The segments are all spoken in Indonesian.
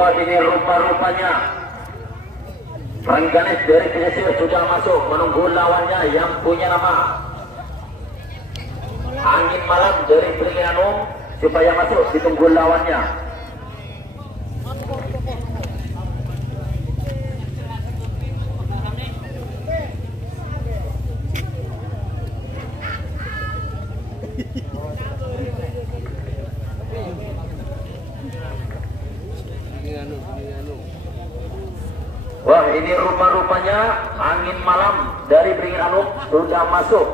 Wah, ini rupa-rupanya Rengganis dari pesisir sudah masuk menunggu lawannya yang punya nama Angin Malam dari Beringin supaya masuk ditunggu lawannya. Wah, ini rupa-rupanya Angin Malam dari Beringin sudah masuk.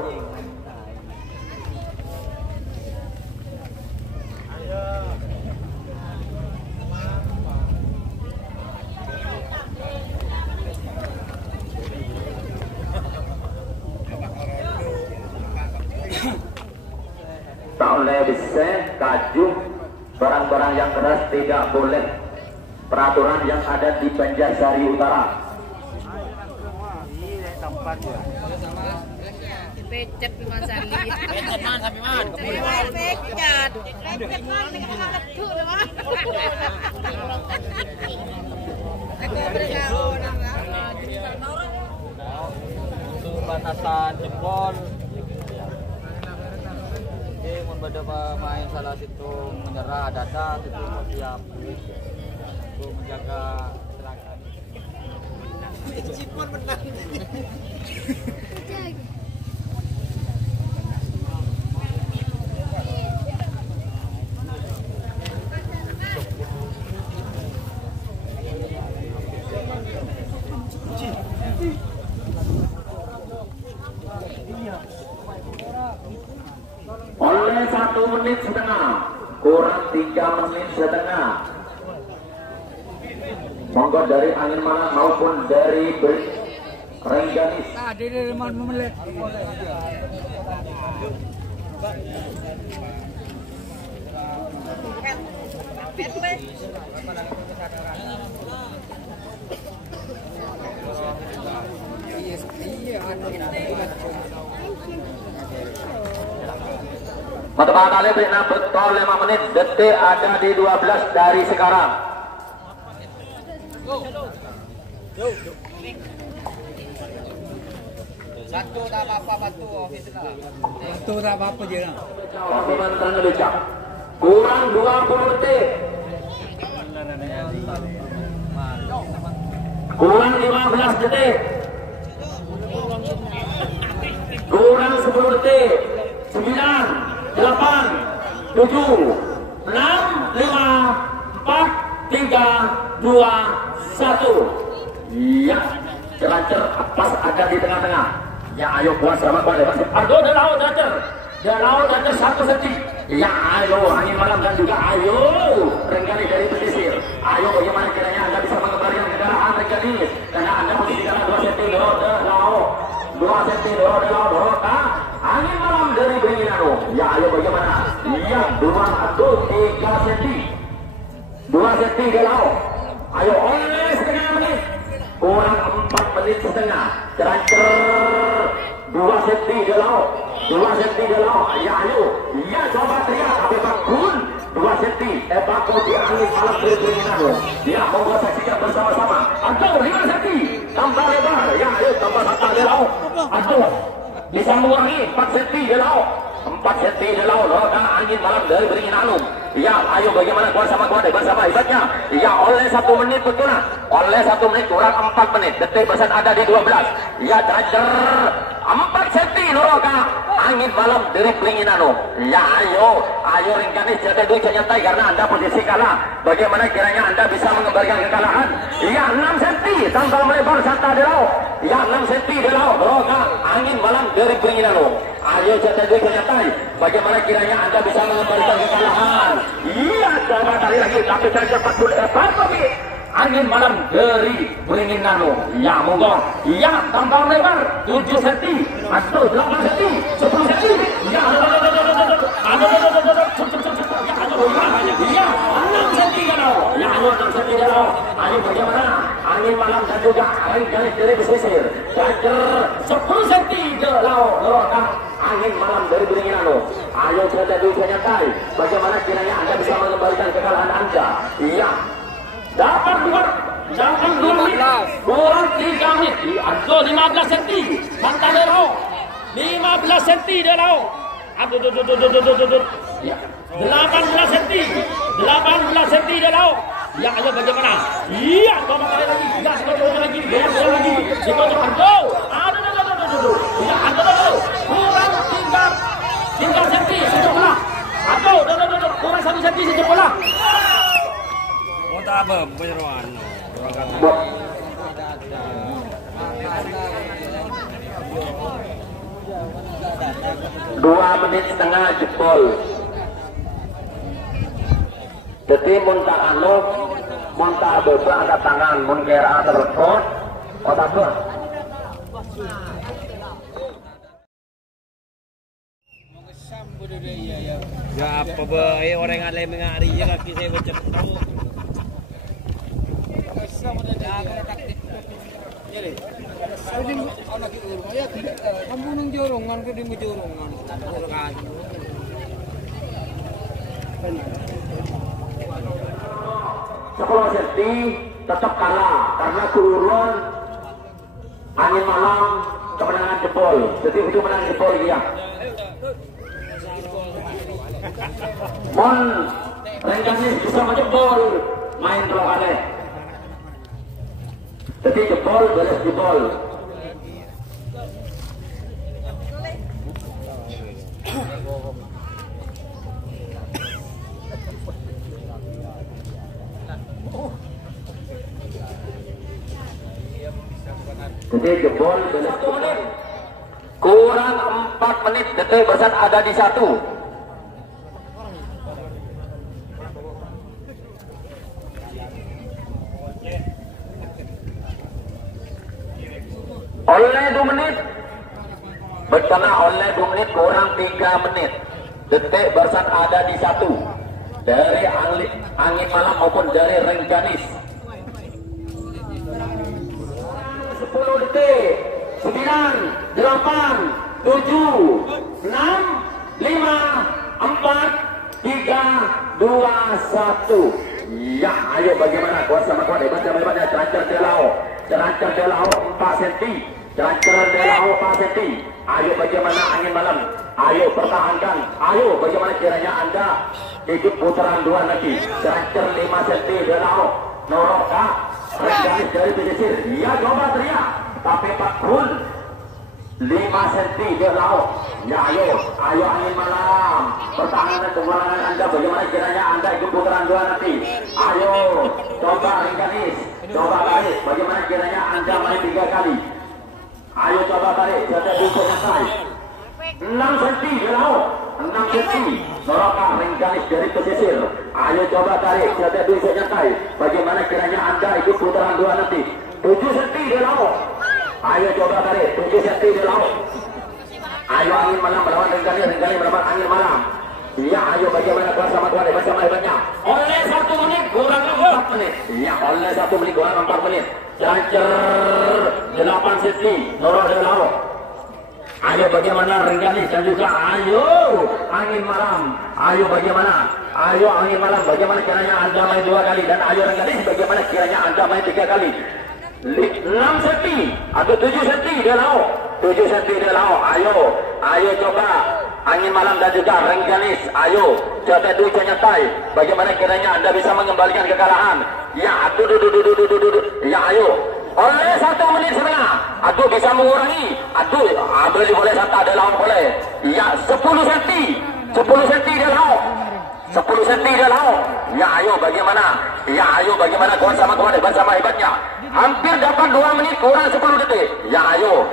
Tak boleh bisa kaju barang-barang yang keras, tidak boleh. Peraturan yang ada di Banjarsari Utara. Pecet Mas Ali. Pecet man sampai man. Pecet. Pecet man dengan letuk Mas. Aku bergaul untuk batasan jempol. Jadi membaca pemain salah situ menyerah dada itu siap untuk menjaga serangan. Cipon menang. Oleh 1 menit setengah kurang 3 menit setengah, monggo dari Angin Malam maupun dari Rengganis. Pertama kali berikan betul 5 menit, detik ada di 12 dari sekarang. Satu tak apa-apa, batu Satu tak apa-apa je lah. Kurang 20 detik. Kurang 15 detik. Kurang 10 detik. 9, 8, 7, 6, 5, 4, 3, 2, 1. Ya, Teracer pas ada di tengah-tengah. Ya, ayo buat sama kuat. Aduh, dia laut Teracer. Dia laut Teracer 1 senti. Ya, ayo Angin Malam dan juga ayo Rengganis dari pesisir. Ayo bagaimana kiranya Anda bisa mengembalikan kendaraan Rengganis, karena Anda posisi dalam 2 senti laut. 2 senti laut. Angin Malam dari Beringin. Ya, ayo bagaimana? Ya, 2 atau 3 senti. 2 senti dia laut. Ayo oleh setengah menit. Kurang 4 menit setengah. Teracer 2 senti dia laut. 2 senti dia laut. Ya, ayo. Ya, coba teriak tapi bakun 2 senti. Bakun di Angin Malam dari Beringin. Ya, monggo saksikan bersama-sama. Atau 5 senti. Tambah lebar. Ya, ayo tambah 1 dia laut. Atau disambung lagi 4 senti dia laut. 4 senti dia laut. Angin Malam dari Beringin. Ya, ayo bagaimana bersama hebatnya. Ya, oleh 1 menit betul lah. Oleh 1 menit kurang 4 menit. Detik pesan ada di 12. Ya, Teracer 4 senti Angin Malam dari Beringin. Ya, ayo Rengganis jatuh dulu nyantai karena Anda posisi kalah. Bagaimana kiranya Anda bisa mengembalikan kekalahan? Ya, 6 senti tambah melebar Santa di laut. Ya, 6 senti di laut. Angin Malam dari Beringin. Ayo jatuh dulu nyantai. Bagaimana kiranya Anda bisa mengembalikan kekalahan? Iya, coba kali lagi tapi saya cepat dulu. Angin Malam dari Beringin. Ya, monggo. Ya, tambah lebar 7 senti atau 8 senti, 10 senti. Ya, ya, 6 senti kalau. Ya, 6 senti kalau. Ayo bagaimana? Angin Malam dan juga Rengganis dari pesisir. Teracer 10 senti ke laut. Angin Malam dari Beringin. Ayo kita dulu nyantai. Bagaimana kiranya Anda bisa mengembalikan kekalahan Anda? Iya. Dapat 2 menit. Kurang 3 menit. Aduh 15 cm. Mantap dia lau. 15 cm dia lau. Aduh. Ya. 18 cm. 18 cm dia lau. Ya, ayo bagaimana? Iya, coba kali lagi. Ya, coba lagi. Biar lagi. Dikocok. Aduh. Ya, aduh. Kurang 3 cm sejauh bola. Aduh. Kurang 1 cm sejauh bola. Mau tak apa penyeruan? 2 menit setengah jebol. Jadi muntah anu, muntah bebe angkat tangan, mungkira telepon, otak apa? Ya apa be orang alai mengari je kaki saya macam tu. Kamu nung jorongan ke di jorongan. 10 cm tetap kalah karena turun angin malam kemenangan jebol. Jadi itu menang jebol dia. Mon Rengganis bisa menjebol main rokade. Jadi jebol beres jebol. Jadi jebol beres 1 menit. Kurang 4 menit. Detik Bersat ada di 1. Oleh 2 menit. Bersama oleh 2 menit kurang 3 menit. Detik Bersat ada di 1. Dari angin malam maupun dari Rengganis. 10 detik. 9, 8, 7, 6, 5, 4, 3, 2, 1. Ya, ayo bagaimana kuasa kuat hebat-hebatnya Cerancer Delau. Cerancer Delau 4 cm. Cerancer Delau 4 cm. Ayo bagaimana angin malam. Ayo pertahankan. Ayo bagaimana kiranya Anda ikut putaran 2 nanti. Cerancer 5 cm Delau. Noroka Rengganis dari pesisir. Ya, coba teriak. Tapi Pak Kun 5 cm dia laut. Ya, ayo angin malam. Pertahanan kemenangan Anda bagaimana kiranya Anda ikut putaran 2 nanti. Ayo coba Rengganis. Coba tarik. Bagaimana kiranya Anda main 3 kali. Ayo coba tarik. Jadi bisa selesai. 6 cm dia laut. 6 cm. Noroka Rengganis dari pesisir. Ayo coba tarik. Jadi bisa nyantai. Bagaimana kiranya Anda ikut putaran 2 nanti. 7 cm dia laut. Ayo coba tarik 7 cm di laut. Ayo angin malam melawan Rengganis melawan angin malam. Ya, ayo bagaimana kuasa kuat bersama hebatnya. Oleh 1 menit kurang 4 menit. Ya, oleh 1 menit kurang 4 menit. Cerancer 8 cm Noroka di laut. Ayo bagaimana Rengganis dan juga ayo angin malam. Ayo bagaimana? Ayo angin malam bagaimana kiranya Anda main 2 kali dan ayo Rengganis bagaimana kiranya Anda main 3 kali. 6 cm atau 7 cm dia laut. 7 cm dia laut. Ayo coba angin malam dan juga Rengganis. Ayo coba dulu nyantai. Bagaimana kiranya Anda bisa mengembalikan kekalahan. Ya, ya ayo. Oleh 1 menit setengah. Aduh bisa mengurangi. Aduh boleh satu ada laut boleh. Ya, 10 cm. 10 cm dia laut. 10 cm dia laut. Ya, ayo bagaimana? Ya, ayo bagaimana kuat bersama hebatnya. Hampir dapat 2 menit kurang 10 detik. Ya, ayo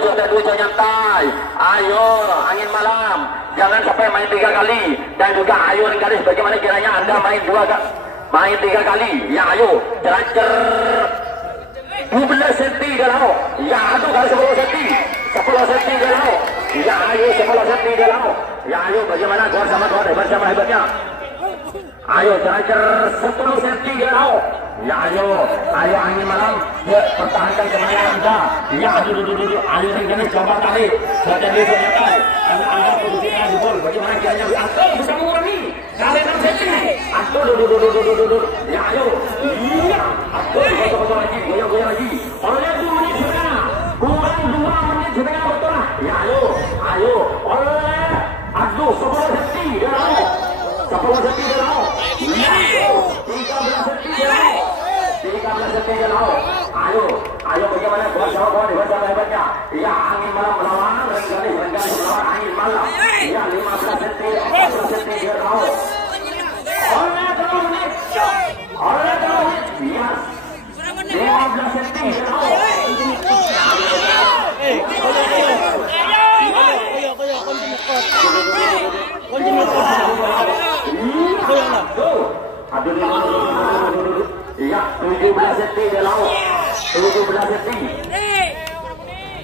coba dulu nyantai. Ayo angin malam. Jangan sampai main 3 kali. Dan juga ayo Rengganis bagaimana kiranya Anda main 3 kali. Ya, ayo Cerancer 12 cm dia laut. Ya, aduh kali 10 cm. 10 cm dia laut. Ya, ayo 10 cm dia laut. Ya, ayo bagaimana kuat bersama hebatnya. Ayo Cerancer 10 cm dia laut. Ya, ayo angin malam. Ya, pertahankan kemenangan Anda. Ya, ayo Rengganis coba tarik. Jadi bisa nyantai. Anda produksinya jebol. Bagaimana kiranya Anda bisa mengurangi. Kalian senti. Aduh. Ya ayo. Iya. Aduh, kosong lagi. Goyang lagi. Oleh 2 menit setengah. Kurang 2 menit setengah betul lah. Ya ayo. Oleh. Aduh, 10 senti dia laut. 10 senti dia laut. 13 senti dia laut. 13 senti dia laut. Ayo bagaimana kuat sama kawan hebatnya. Ya angin malam melawan Rengganis melawan angin malam. Ya 15 senti 14 senti dia laut. Oleh 2 menit. Ya 15 senti dia laut. Iya, 17 senti dia laut. 17 senti.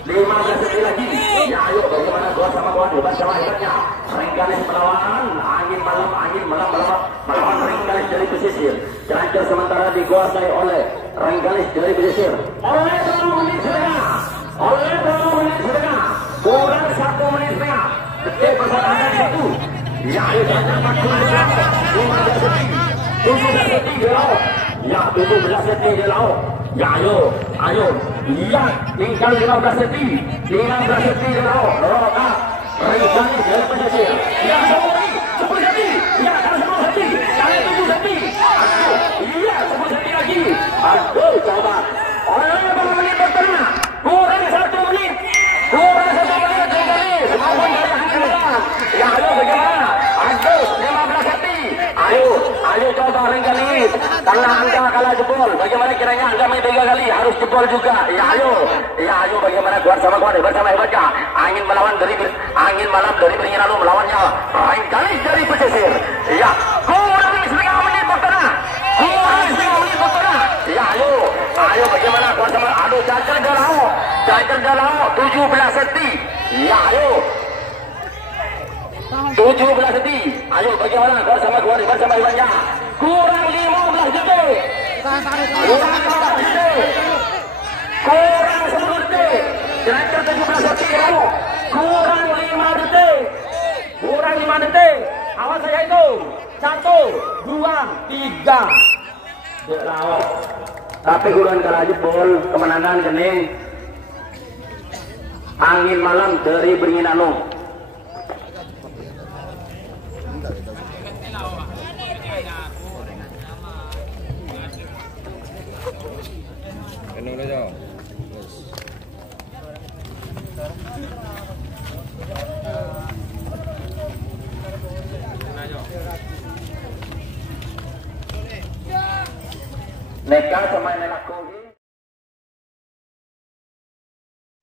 15 senti lagi. Ya ayo bagaimana gua sama kawan hebatnya. Rengganis melawan angin malam melawan Rengganis dari pesisir. Terancur sementara dikuasai oleh Rengganis dari pesisir. Oleh 2 menit setengah. Kurang 1 menit setengah. Detik persaingan itu. Ya ayo jangan 15 senti. 17 senti dia laut. Ya 17 senti dia laut. Ya ayo. Iya, tinggal 15 senti. 15 senti dia laut. Dorong Rengganis dari pesisir. Ya 10 senti. Ya 10 senti. 7 senti. Aduh, iya 10 senti lagi. Aduh, coba. Oleh 5 menit bertengah. Kurang 1 menit. Rengganis. Maupun dari angin malam. Ya ayo bagaimana? Aduh, 15 senti. Ayo coba Rengganis. Karena Anda kalah jebol. Bagaimana kiranya Anda main 3 kali harus jebol juga. Ya ayo bagaimana kuat sama hebatnya. Angin malam dari Beringin melawannya Rengganis dari pesisir. Ya, kurang setengah menit bertengah. Ya ayo bagaimana kuat sama Jajar Jalao 17 senti. Ya ayo 17 senti. Ayo bagaimana kuat sama hebatnya. Kurang 15 detik. Kurang 10 detik. Terancur 17 detik lalu. Kurang 5 detik. Awas saya itu. 1, 2, 3. Dia lawan. Tapi kurang kalah jebol. Kemenangan gening. Angin malam dari Beringin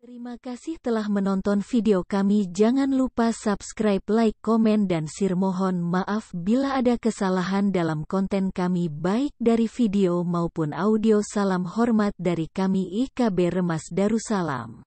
Terima kasih telah menonton video kami. Jangan lupa subscribe, like, komen dan share. Mohon maaf bila ada kesalahan dalam konten kami baik dari video maupun audio. Salam hormat dari kami IKB Remas Darussalam.